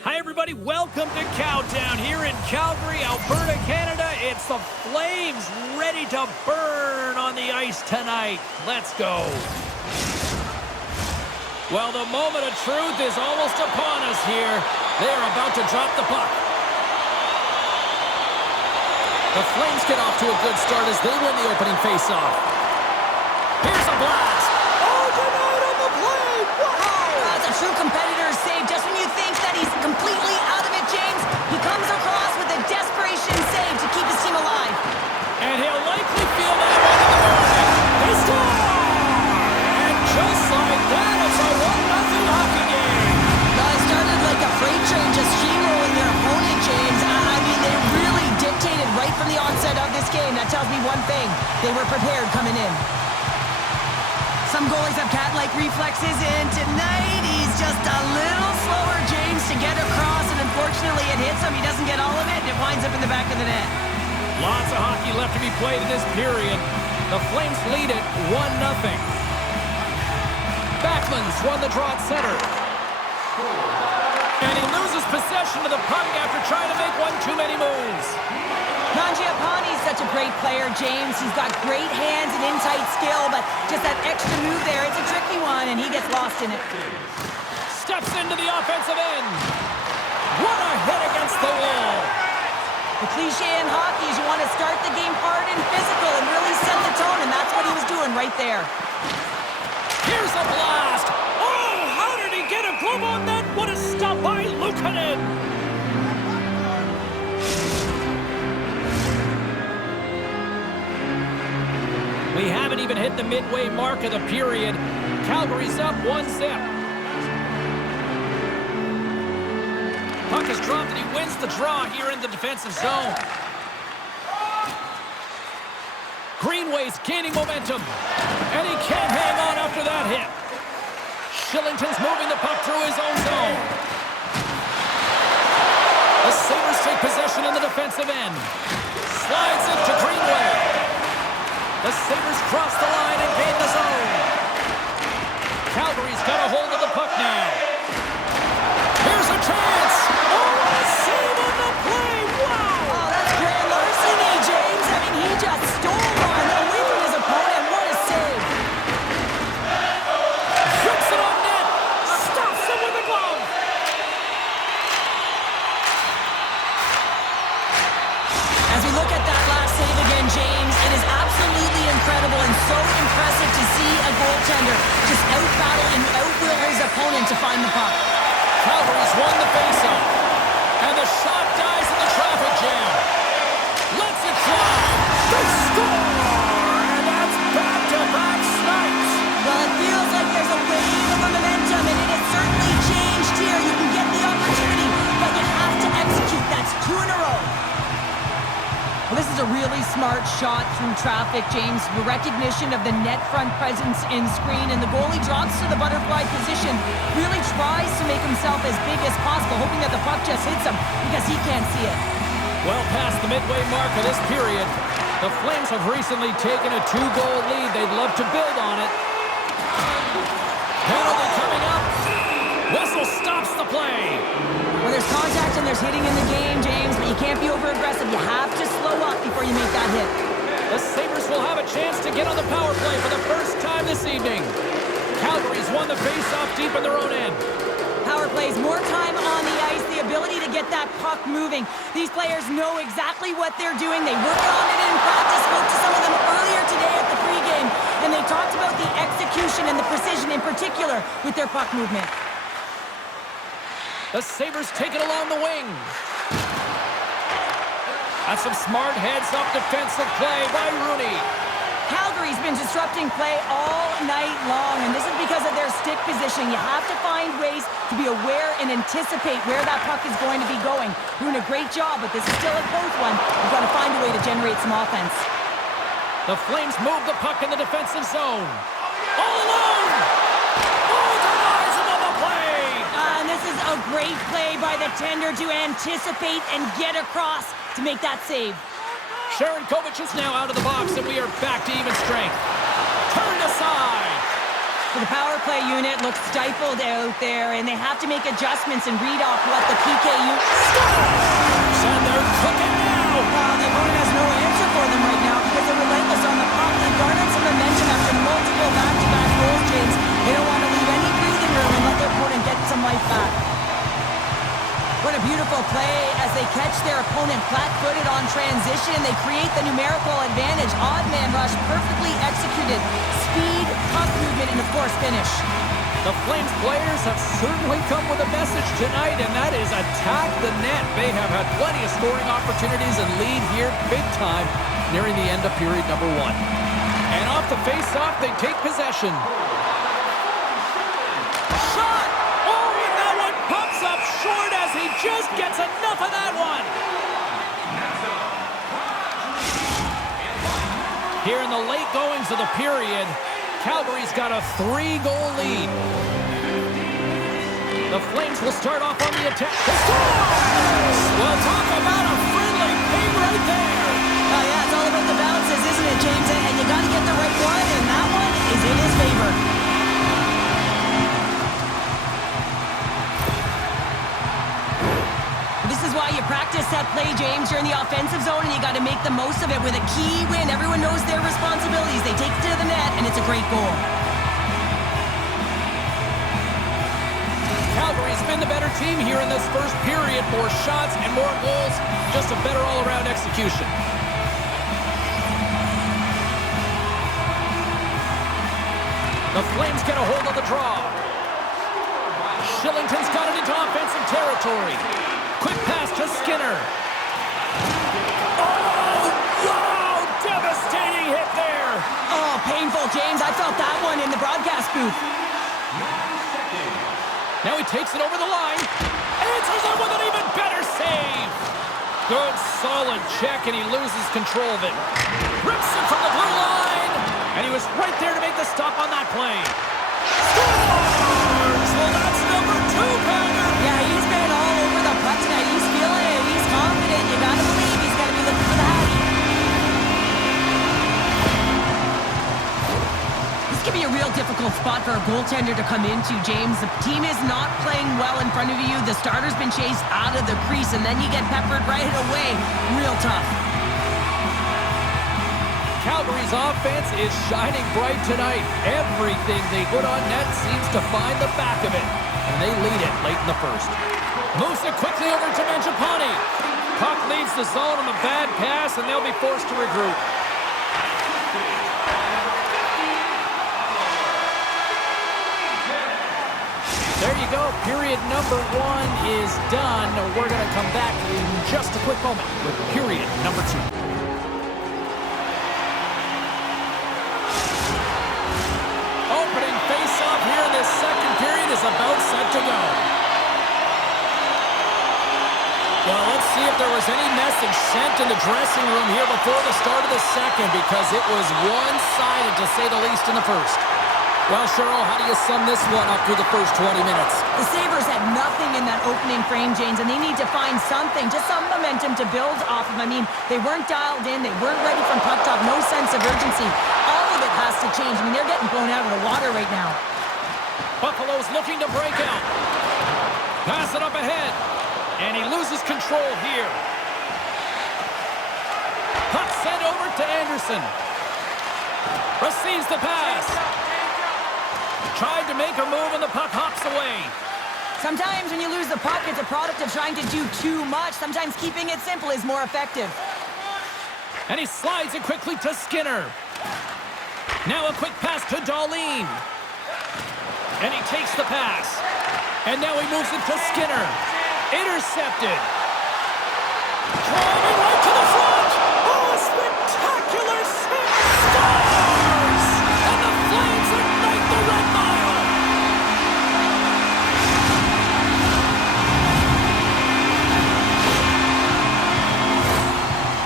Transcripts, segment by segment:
Hi, everybody. Welcome to Countdown here in Calgary, Alberta, Canada. It's the Flames ready to burn on the ice tonight. Let's go. Well, the moment of truth is almost upon us here. They're about to drop the puck. The Flames get off to a good start as they win the opening faceoff. Here's a blast. Oh, denied on the play. Wow. That's a true competitor's save. Just when you think that he's completely out of it, James, he comes across with a desperation save to keep his team alive. And he'll likely feel that one in the morning. They score! And just like that, it's a 1-0 hockey game. It started like a freight train just steamrolling their opponent, James. I mean, they really dictated right from the onset of this game. That tells me one thing. They were prepared coming in. Some goalies have cat-like reflexes, and tonight he's just a little slower, James, to get across, and unfortunately it hits him. He doesn't get all of it, and it winds up in the back of the net. Lots of hockey left to be played in this period. The Flames lead it 1-0. Backman's won the draw at center. And he loses possession of the puck after trying to make one too many moves. Mangiapane's such a great player, James. He's got great hands and in-tight skill, but just that extra move there, it's a tricky one, and he gets lost in it. Steps into the offensive end. What a hit against the wall. The cliche in hockey is you want to start the game hard and physical and really set the tone, and that's what he was doing right there. Here's a blast. Oh, how did he get a glove on that? What a stop by Luukkonen. We haven't even hit the midway mark of the period. Calgary's up 1-0. Puck is dropped and he wins the draw here in the defensive zone. Greenway's gaining momentum. And he can't hang on after that hit. Shillington's moving the puck through his own zone. The Sabres take possession in the defensive end. Slides it to Greenway. The Sabres cross the line and gain the zone. Calgary's got a hold of the puck now. Here's a chance. Oh, a save on the play. Wow. Oh, that's grand larceny, James. I mean, he just stole one away from his opponent. What a save. Flips it on net. Stops him with a glove. As we look at that last save again, James, it is absolutely incredible and so impressive to see a goaltender just out-battle and out-will his opponent to find the puck. Calgary's won the faceoff. And the shot dies in the traffic jam. Lets it fly. They score! And that's back-to-back snipes. Well, it feels like there's a wave of momentum, and it has certainly changed here. You can get the opportunity, but you have to execute. That's 2 in a row. Well, this is a really smart shot through traffic, James. The recognition of the net front presence in screen, and the goalie drops to the butterfly position, really tries to make himself as big as possible, hoping that the puck just hits him because he can't see it. Well past the midway mark of this period, the Flames have recently taken a 2-goal lead. They'd love to build on it. Penalty coming up. Whistle stops the play. Well, there's contact and there's hitting in the game, James, but you can't be over-aggressive. You have to slow up before you make that hit. The Sabres will have a chance to get on the power play for the first time this evening. Calgary's won the face-off deep in their own end. Power plays, more time on the ice, the ability to get that puck moving. These players know exactly what they're doing. They work on it in practice. Spoke to some of them earlier today at the pregame, and they talked about the execution and the precision in particular with their puck movement. The Sabres take it along the wing. That's some smart heads-up defensive play by Rooney. Calgary's been disrupting play all night long, and this is because of their stick position. You have to find ways to be aware and anticipate where that puck is going to be going. Doing a great job, but this is still a close one. You've got to find a way to generate some offense. The Flames move the puck in the defensive zone. All alone! Oh, denies him on the play! And this is a great play by the tender to anticipate and get across to make that save. Sharon Kovac is now out of the box, and we are back to even strength. Turned aside. So the power play unit looks stifled out there, and they have to make adjustments and read off what the PK unit... And they're cooking now. The opponent has no answer for them right now because they're relentless on the puck. They garnered some momentum after multiple back-to-back goals, James. They don't want to leave any breathing room and let their opponent get some life back. What a beautiful play as they catch their opponent flat-footed on transition. They create the numerical advantage. Odd man rush, perfectly executed. Speed, puck movement, and of course, finish. The Flames players have certainly come with a message tonight, and that is attack the net. They have had plenty of scoring opportunities and lead here big time nearing the end of period number 1. And off the face-off, they take possession. Shot! Oh, and that one pops up short as he just gets enough of that one. Here in the late goings of the period, Calgary's got a 3-goal lead. The Flames will start off on the attack. Well, talk about a friendly ping right there. Oh, yeah, it's all about the bounces, isn't it, James? And you got to get the right one, and that one is in his favor. This is why you practice that play, James. You're in the offensive zone, and you got to make the most of it with a key win. Everyone knows their responsibilities. They take it to the net, and it's a great goal. Calgary's been the better team here in this first period. More shots and more goals. Just a better all-around execution. The Flames get a hold of the draw. Shillington's got it into offensive territory. Quick pass to Skinner. Oh, devastating hit there. Oh, painful, James. I felt that one in the broadcast booth. Now he takes it over the line. Answers it with an even better save. Good, solid check, and he loses control of it. Rips it from the blue line. And he was right there to make the stop on that play. Scores! Well, that's number 2, Pounder. Yeah, he's been all over the puck tonight. He's feeling it. He's confident. You got to believe he's got to be looking for the Hattie. This could be a real difficult spot for a goaltender to come into, James. The team is not playing well in front of you. The starter's been chased out of the crease, and then you get peppered right away. Real tough. Calgary's offense is shining bright tonight. Everything they put on net seems to find the back of it. And they lead it late in the first. Moves it quickly over to Mangiapane. Puck leaves the zone on a bad pass, and they'll be forced to regroup. There you go. Period number 1 is done. We're going to come back in just a quick moment with period number 2. Opening face-off here in this second period is about set to go. Well, let's see if there was any message sent in the dressing room here before the start of the second, because it was one-sided, to say the least, in the first. Well, Cheryl, how do you sum this one up through the first 20 minutes? The Sabres had nothing in that opening frame, James, and they need to find something, just some momentum to build off of. I mean, they weren't dialed in. They weren't ready from puck drop. No sense of urgency. All of it has to change. I mean, they're getting blown out of the water right now. Buffalo's looking to break out. Pass it up ahead. And he loses control here. Puck sent over to Anderson. Receives the pass. Tried to make a move and the puck hops away. Sometimes when you lose the puck, it's a product of trying to do too much. Sometimes keeping it simple is more effective. And he slides it quickly to Skinner. Now a quick pass to Darlene. And he takes the pass. And now he moves it to Skinner. Intercepted. Driving right to the front. Oh, a spectacular save. Scores! And the Flames ignite the Red Mile.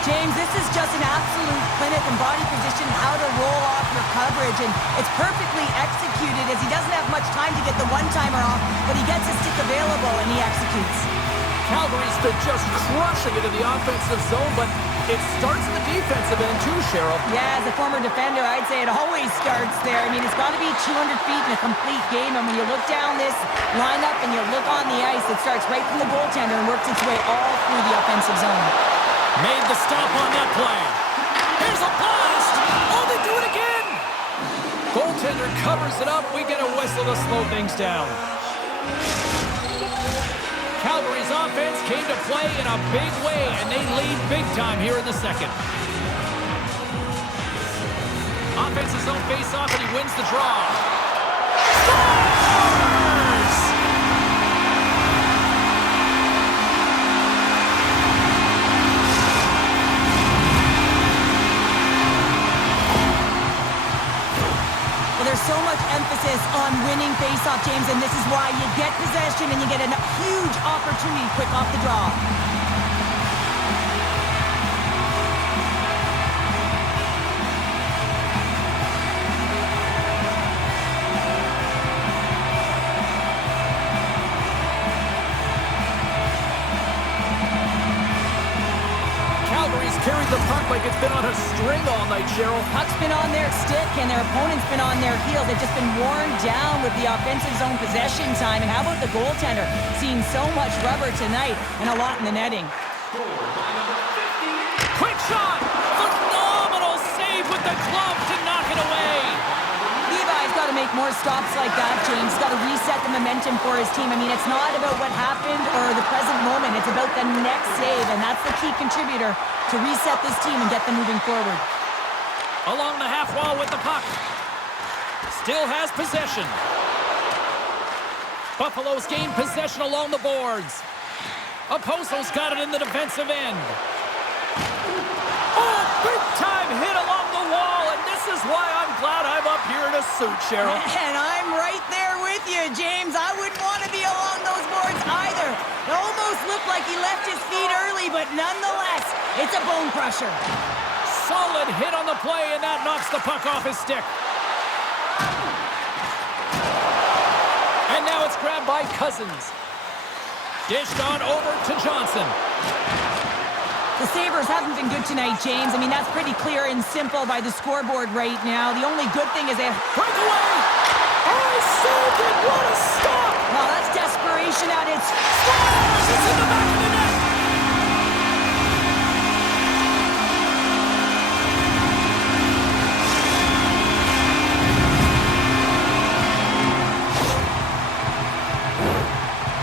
James, this is just an absolute clinic in body position, how to roll off your coverage, and it's perfectly executed as he doesn't have much time to get the one-timer off, but he gets his stick available and he executes. Calgary's been just crushing it in the offensive zone, but It starts in the defensive end too, Cheryl. Yeah, as a former defender, I'd say it always starts there. I mean, it's got to be 200 feet in a complete game, and when you look down this lineup and you look on the ice, it starts right from the goaltender and works its way all through the offensive zone. Made the stop on that play. Here's a blast! Oh, they do it again! Goaltender covers it up. We get a whistle to slow things down. Calgary's offense came to play in a big way, and they lead big time here in the second. Offense's zone face-off, and he wins the draw. Scores! Well, there's so much emphasis on winning face-off, James, and this is why you get possession and you get a huge opportunity quick off the draw. Calgary's carried the puck like it's been on a string all night, Cheryl. Puck's been on their stick, and their opponent's been on their heels. They've just been worn down with the offensive zone possession time. And how about the goaltender? Seeing so much rubber tonight and a lot in the netting. Quick shot! Phenomenal save with the glove to knock it away. Levi's got to make more stops like that, James. He's got to reset the momentum for his team. I mean, it's not about what happened or the present moment. It's about the next save, and that's the key contributor to reset this team and get them moving forward. Along the half wall with the puck. Still has possession. Buffalo's gained possession along the boards. Oposo's got it in the defensive end. Oh, big time hit along the wall, and this is why I'm glad I'm up here in a suit, Cheryl. And I'm right there with you, James. I wouldn't want to be along those boards either. It almost looked like he left his feet early, but nonetheless, it's a bone crusher. Solid hit on the play, and that knocks the puck off his stick. And now it's grabbed by Cousins. Dished on over to Johnson. The Sabres haven't been good tonight, James. I mean, that's pretty clear and simple by the scoreboard right now. The only good thing is they have... Breakaway! I saved it! What a stop! Well, that's desperation at its... Scores! It's in the back of the net!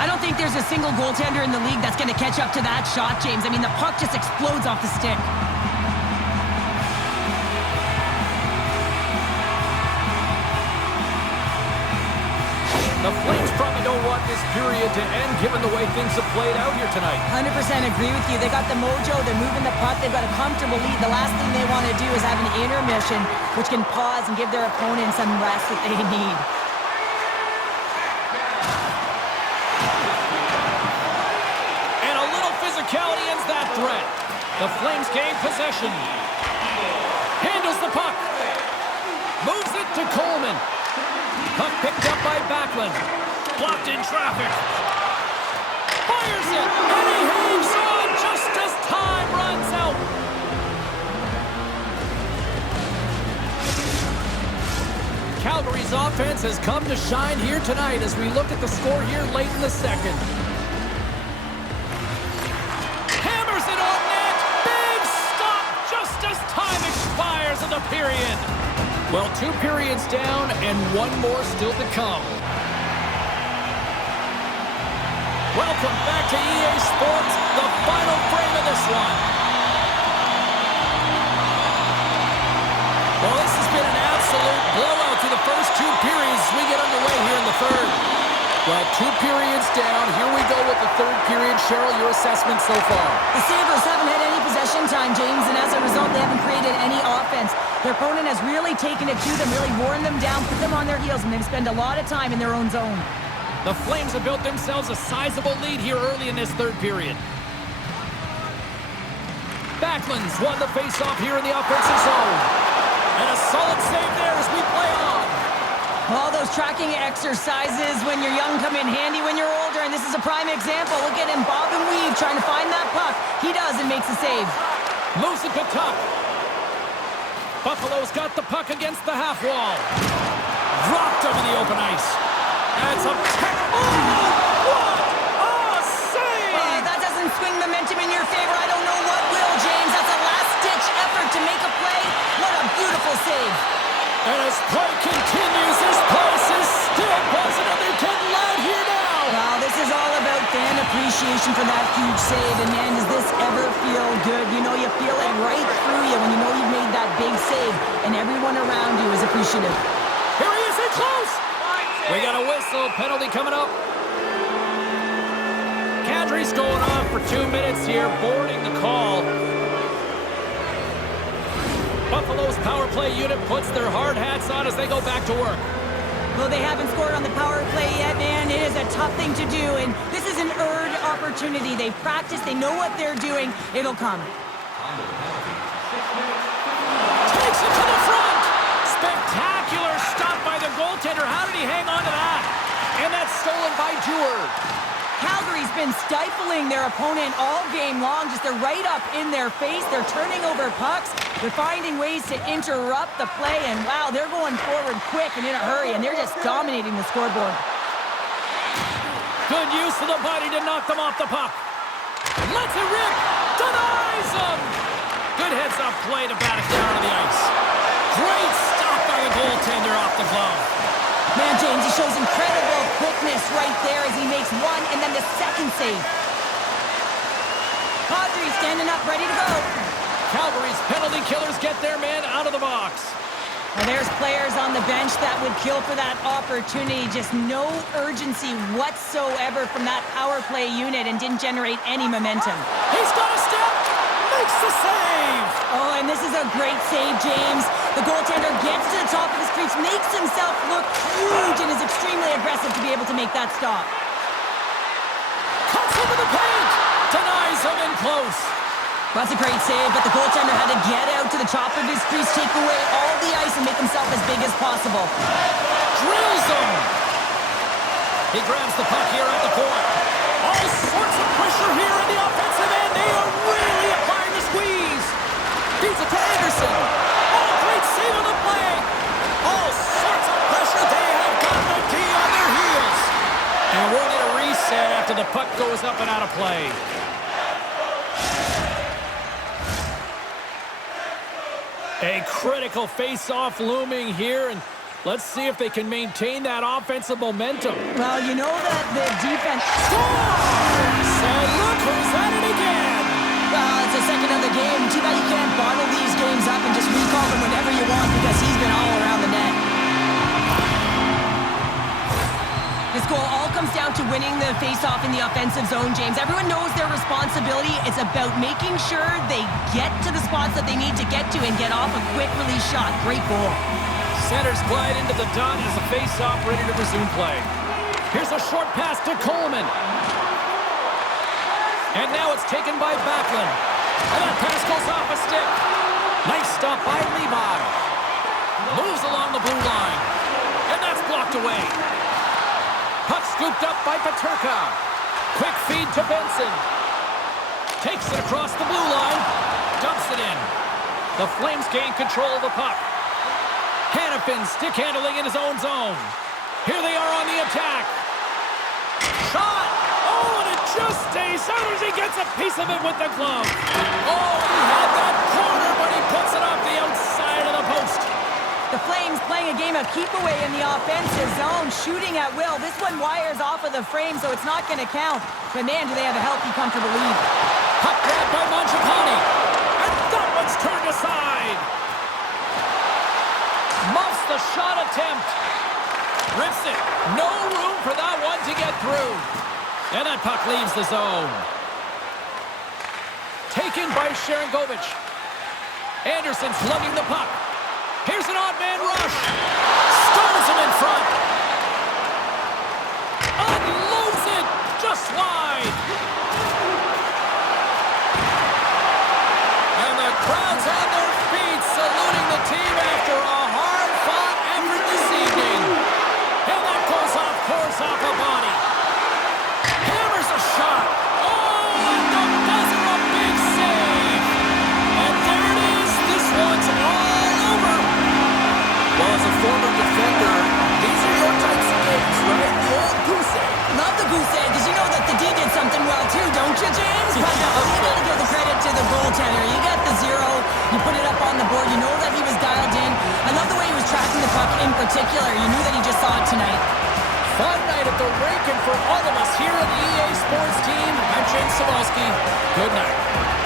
I don't think there's a single goaltender in the league that's going to catch up to that shot, James. I mean, the puck just explodes off the stick. The Flames probably don't want this period to end, given the way things have played out here tonight. 100% agree with you. They got the mojo. They're moving the puck. They've got a comfortable lead. The last thing they want to do is have an intermission, which can pause and give their opponent some rest that they need. Physicality ends that threat. The Flames gain possession. Handles the puck. Moves it to Coleman. Puck picked up by Backlund. Blocked in traffic. Fires it. And he hangs on just as time runs out. Calgary's offense has come to shine here tonight as we look at the score here late in the second. Of the period. Well, 2 periods down and 1 more still to come. Welcome back to EA Sports, the final frame of this one. Well, this has been an absolute blowout through the first 2 periods as we get underway here in the third. Well, 2 periods down. Here we go with the third period. Cheryl, your assessment so far? The Sabres haven't had any possession time, James, and as a result, they haven't created any offense. Their opponent has really taken it to them, really worn them down, put them on their heels, and they've spent a lot of time in their own zone. The Flames have built themselves a sizable lead here early in this third period. Backlund's won the faceoff here in the offensive zone. And a solid save there as we play on. All those tracking exercises when you're young come in handy when you're older, and this is a prime example. Look at him, bob and weave, trying to find that puck. He does and makes a save. Moves it to Tuck. Buffalo's got the puck against the half wall. Dropped over the open ice. That's a... what a save! That doesn't swing momentum in your favor. I don't know what will, James. That's a last-ditch effort to make a play. What a beautiful save. And as play continues, this place is still buzzing, and they're getting loud here now. Well, this is all about fan appreciation for that huge save. And man, does this ever feel good? You know, you feel it right through you when you know you've made that big save, and everyone around you is appreciative. Here he is in close. We got a whistle. Penalty coming up. Kadri's going on for 2 minutes here, boarding the call. Buffalo's power play unit puts their hard hats on as they go back to work. Well, they haven't scored on the power play yet, man. It is a tough thing to do, and this is an earned opportunity. They've practiced. They know what they're doing. It'll come. Takes it to the front. Spectacular stop by the goaltender. How did he hang on to that? And that's stolen by Dewar. Calgary's been stifling their opponent all game long. Just they're right up in their face. They're turning over pucks. They're finding ways to interrupt the play. And wow, they're going forward quick and in a hurry. And they're just dominating the scoreboard. Good use of the body to knock them off the puck. Lets it rip. Denies them. Good heads-up play to bat it down to the ice. Great stop by the goaltender off the glove. Man, James, he shows incredible quickness right there as he makes one and then the second save. Kadri standing up, ready to go. Calgary's penalty killers get their man out of the box. Now there's players on the bench that would kill for that opportunity. Just no urgency whatsoever from that power play unit and didn't generate any momentum. He's got a step. Makes the save. Oh, and this is a great save, James. The goaltender gets to the top of his crease, makes himself look huge, and is extremely aggressive to be able to make that stop. Cuts into the paint. Denies him in close. That's a great save, but the goaltender had to get out to the top of his crease, take away all the ice, and make himself as big as possible. Drills him. He grabs the puck here at the point. All sorts of pressure here in the offensive end. They are really applying the squeeze. Feeds it to Anderson. Oh, great save on the play. All sorts of pressure. They have got the D on their heels. And we'll get a reset after the puck goes up and out of play. A critical face-off looming here, and let's see if they can maintain that offensive momentum. Well, you know that the defense... Scores! And look who's at it again! Well, it's the second of the game. Too bad you can't bottle these games up and just recall them whenever you want because he's been all around the net. This goal all comes down to winning the face-off in the offensive zone, James. Everyone knows their responsibility. It's about making sure they get to the spots that they need to get to and get off a quick release shot. Great goal. Centers glide into the dot as the face-off ready to resume play. Here's a short pass to Coleman. And now it's taken by Backlund. And that pass goes off a stick. Nice stop by Levi. Moves along the blue line. And that's blocked away. Puck scooped up by Peterka. Quick feed to Benson. Takes it across the blue line. Dumps it in. The Flames gain control of the puck. Hanifin stick handling in his own zone. Here they are on the attack. Shot! Oh, and it just stays out as he gets a piece of it with the glove. Oh, he had that corner, but he puts it off the outside of the post. The Flames playing a game of keep away in the offensive zone, shooting at will. This one wires off of the frame, so it's not going to count. But man, do they have a healthy, comfortable lead. Puck grabbed by Mangiapane. And that one's turned aside. Muffs the shot attempt. Rips it. No room for that one to get through. And that puck leaves the zone. Taken by Sharangovich. Anderson's lugging the puck. Here's an odd man rush. Stones him in front. Unloads it. Just wide. And the crowd's on their feet saluting the team after a hard-fought effort this evening. And that goes off course off a body. Hammers a shot. Oh, and the buzzer, a big save. And goaltender. You get the zero, you put it up on the board, you know that he was dialed in. I love the way he was tracking the puck in particular. You knew that he just saw it tonight. Fun night at the rink, and for all of us here at the EA Sports team, I'm James Cybulski. Good night.